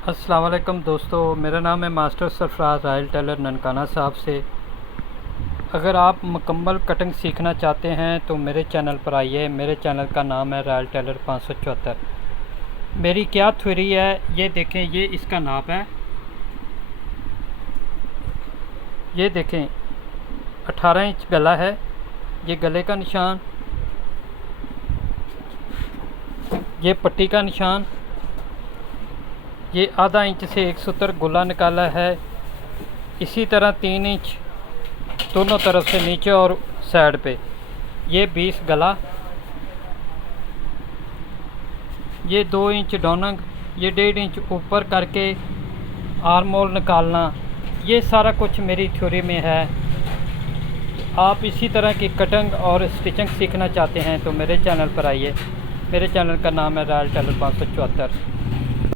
अस्सलाम वालेकुम दोस्तों, मेरा नाम है master Sarfaraz royal tailor Nankana Sahib से। अगर आप मुकम्मल कटिंग सीखना चाहते हैं तो मेरे चैनल पर आइए। मेरे चैनल का नाम है रायल टेलर 574। मेरी क्या थ्योरी है ये देखें, ये इसका नाप है, ये देखें 18 इंच गला है, ये गले का निशान, ये पट्टी का निशान, ये आधा इंच से एक सूत्र गोला निकाला है। इसी तरह 3 इंच दोनों तरफ से नीचे और साइड पे, ये 20 गला, ये 2 इंच डोनंग, ये 1.5 इंच ऊपर करके आर्म होल निकालना। ये सारा कुछ मेरी थ्योरी में है। आप इसी तरह की कटिंग और स्टिचिंग सीखना चाहते हैं तो मेरे चैनल पर आइए। मेरे चैनल का नाम है रायल टेलर 574।